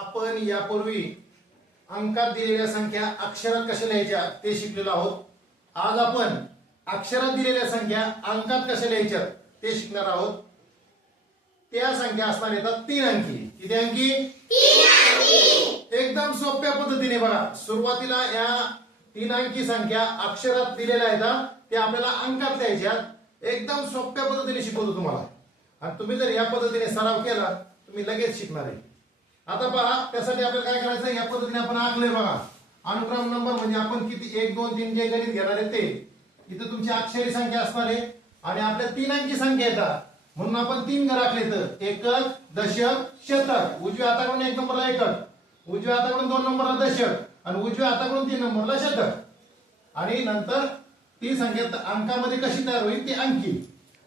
आपण यापूर्वी अंकात दिलेल्या संख्या अक्षरात कशा लिहायच्या ते शिकलेलो आहोत. आज आपण अक्षरात दिलेल्या संख्या अंकात कशा लिहायच्या ते शिकणार आहोत. त्या संख्या असणार येतात तीन अंकी. किती अंकी? एकदम सोप्या पद्धतीने बघा. सुरुवातीला या तीन अंकी संख्या अक्षरात दिलेल्या आहेत. ते आपल्याला अंकात लिहायच्या. एकदम सोप्या पद्धतीने शिकवतो तुम्हाला. आणि तुम्ही जर या पद्धतीने सराव केला तुम्ही लगेच शिकणार आहे. आता पहा त्यासाठी आपल्याला काय करायचं या पद्धतीने आपण आखले बघा. अनुक्रम नंबर म्हणजे आपण किती एक दोन तीन जे गणित घेणार आहे ते. इथं तुमची अक्षरी संख्या असणार आहे आणि आपल्या तीन अंकी संख्या येतात. म्हणून आपण तीन घर आखले तर एकक दशक शतक. उजव्या हाताकडून एक नंबरला एकक उजव्या हाताकडून दोन नंबरला दशक. आणि उजव्या हाताकडून तीन नंबरला शतक. आणि नंतर ती संख्या अंकामध्ये कशी तयार होईल ती अंकी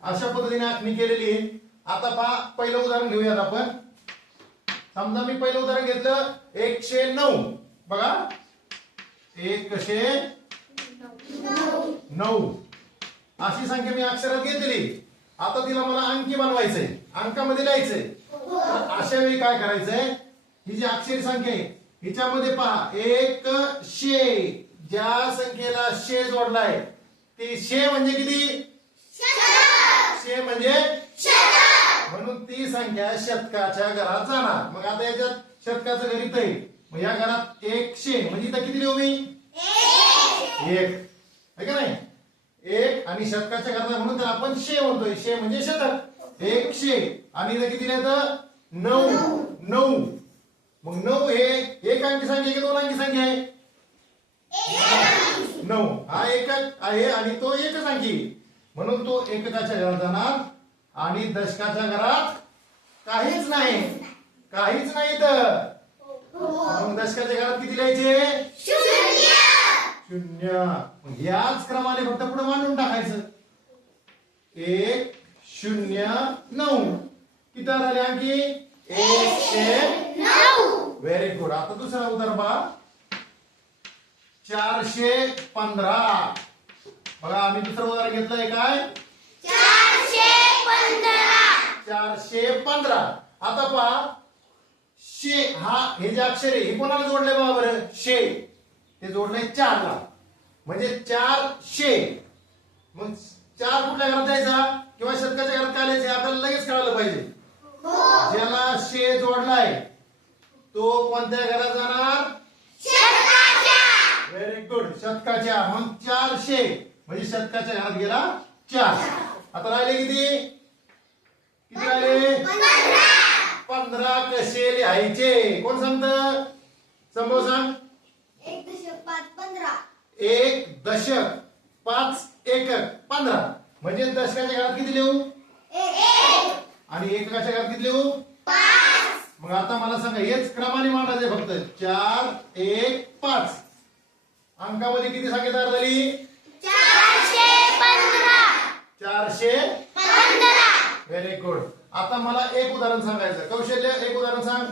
अशा पद्धतीने आखणी केलेली आहे. आता पहा पहिलं उदाहरण घेऊयात आपण. समजा मी पहिलं उदाहरण घेतलं एकशे नऊ. बघा. एकशे नऊ. अशी संख्या मी अक्षरात घेतली. आता तिला मला अंकी बनवायचंय. अंकामध्ये लिहायचंय. अशा वेळी काय करायचंय? ही जी अक्षरी संख्या आहे हिच्यामध्ये पहा. एक शे. ज्या संख्येला शे जोडलाय ती शे म्हणजे किती? शे. म्हणजे म्हणून ती संख्या शतकाच्या घरात जाणार. मग आता याच्यात शतकाचं घर इथं आहे. मग या घरात एकशे म्हणजे इथं किती लिहू मी एक. आहे का नाही? एक आणि शतकाच्या घरात म्हणून तर आपण शे म्हणतोय. शे म्हणजे शतक. एकशे. आणि इथं किती लिहायचं नऊ. नऊ. मग नऊ हे एक अंकी संख्या की दोन अंकी संख्या आहे? नऊ. हा एकच आहे आणि तो एकच अंकी म्हणून तो एककाच्या घरात जाणार. आणि दशकाच्या घरात काहीच नाही. काहीच नाही तर. मग दशकाच्या घरात किती लिहायचे? शून्य. मग याच क्रमाने फक्त पुढे मांडून टाकायचं. एक शून्य नऊ. किती आले आणखी? एकशे व्हेरी गुड आता दुसरा उदाहरण पहा. चारशे पंधरा. बघा आम्ही दुसरं उदाहरण घेतलंय काय? चारशे पंधरा. आता पहा. शे हा हे जे अक्षर आहे हे कोणाला जोडलंय बाबा बरं? शे. ते जोडलंय चारला. म्हणजे चार शे मग चार कुठल्या घरात जायचा? किंवा शतकाच्या घरात काय हे आपल्याला लगेच कळायला पाहिजे. ज्याला शे जोडलाय तो कोणत्या घरात जाणार? व्हेरी गुड शतकाच्या. मग चारशे. म्हणजे शतकाच्या घरात गेला चार. आता राहिले किती? किती राहिले पंधरा कसे लिहायचे कोण सांगत? संभव सांग. एक दशक पाच एकक पंधरा. म्हणजे दशकाच्या घरात किती लिहू? आणि एककाच्या घरात किती लिहू? मग आता मला सांगा हेच क्रमाने मांडायचे फक्त. चार एक पाच. अंकामध्ये किती संख्या तयार झाली? चारशे व्हेरी गुड आता मला एक उदाहरण सांगायचं. कौशल्य एक उदाहरण सांग.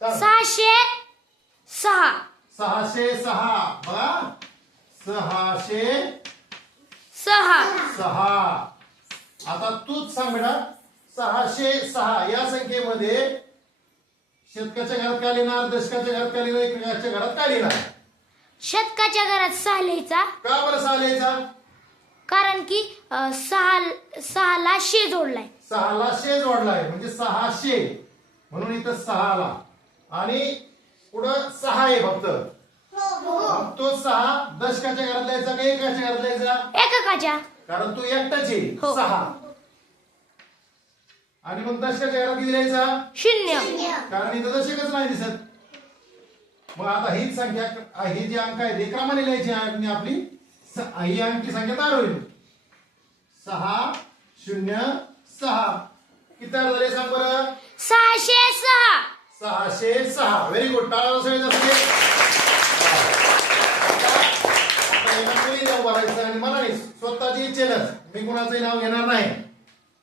सहाशे सहा. सहाशे सहा. बघा. सहाशे सहा. सहा. आता तूच सांग बेटा. सहाशे सहा. या संख्येमध्ये शतकाच्या घरात काय लिहिणार दशकाच्या घरात काय लिहिणार एककाच्या घरात काय लिहिणार? शतकाच्या घरात सहा लिहायचा. का बरं सहा लिहायचा? कारण की अं, सहा सहाला शे जोडलाय. सहाला शे जोडलाय म्हणजे सहाशे म्हणून इथं सहाला आणि पुढं सहा आहे फक्त. मग तो सहा दशकाच्या घरात लिहायचा का एकाच्या घरात लिहायचा एककाच्या. कारण तू एकटाच आहे. हो. सहा. आणि मग दशकाच्या घरात किती लिहायचा शून्य. कारण इथं दशकच नाही दिसत. मग आता हीच संख्या ही जी अंक आहे ते क्रमाने लिहायची आपली. ही अंकी संख्या तयार होईल. सहा शून्य सहा. किती तयार झाले सांग बरं? सहाशे सहा. सहाशे सहा. व्हेरी गुड टाळा सगळे आता एका मुलीला उभा राहायचं आणि मला नाही. स्वतःची इच्छेनच मी कुणाचंही नाव घेणार नाही.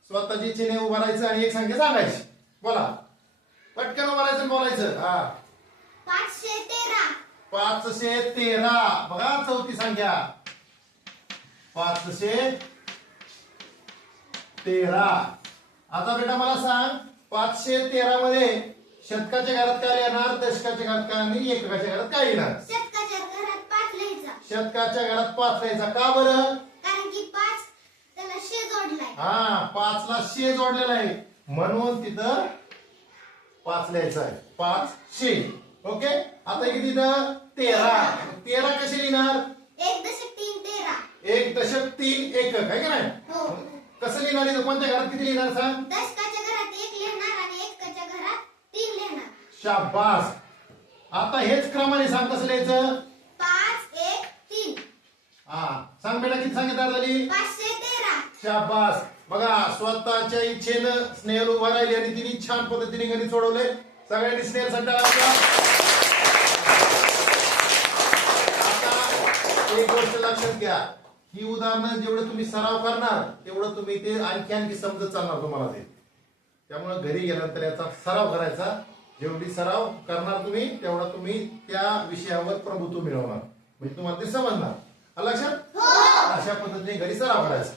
स्वतःची इच्छेने उभा राहायचं आणि एक संख्या सांगायची. बोला. पटकन उभा राहायचं आणि बोलायचं. हा. पाचशे तेरा. पाचशे तेरा. बघा चौथी संख्या. पाचशे तेरा. आता बेटा मला सांग पाचशे तेरा मध्ये शतकाच्या घरात काय येणार दशकाच्या घरात काय आणि एककाच्या घरात काय येणार? शतकाच्या घरात पाच लिहायचा. शतकाच्या घरात पाच लिहायचा. का बरं? कारण की पाच त्याला शे जोडलाय हा पाच ला शे जोडलेला आहे. म्हणून तिथं पाच लिहायचं आहे. पाच शे. ओके? आता इथे तिथं तेरा. तेरा कसे लिहिणार एक दशक तीन तेरा एक दशक तीन एकक आहे का नाही? हो. कसं लिहिणार इथं कोणत्या घरात किती लिहिणार सांग? दशकाच्या घरात एक लिहिणार आणि एकाच्या घरात तीन लिहिणार. शाबास. आता हेच क्रमाने सांग कसं लिहायचं? पाच एक तीन. हा. सांग बेटा किती सांगितलं झाली पाचशे तेरा. शाबास. बघा स्वतःच्या इच्छेनं स्नेहल उभा राहिली आणि तिने छान पद्धतीने गणित सोडवले. सगळ्यांनी स्नेहलसाठी आता एक गोष्ट लक्षात घ्या. ही उदाहरणं जेवढं तुम्ही सराव करणार तेवढं तुम्ही ते आणखी आणखी समजत चालणार तुम्हाला ते. त्यामुळे घरी गेल्यानंतर याचा सराव करायचा. जेवढी सराव करणार तुम्ही तेवढा तुम्ही त्या विषयावर प्रभुत्व मिळवणार. म्हणजे तुम्हाला ते समजणार. लक्षात? अशा पद्धतीने घरी सराव करायचा.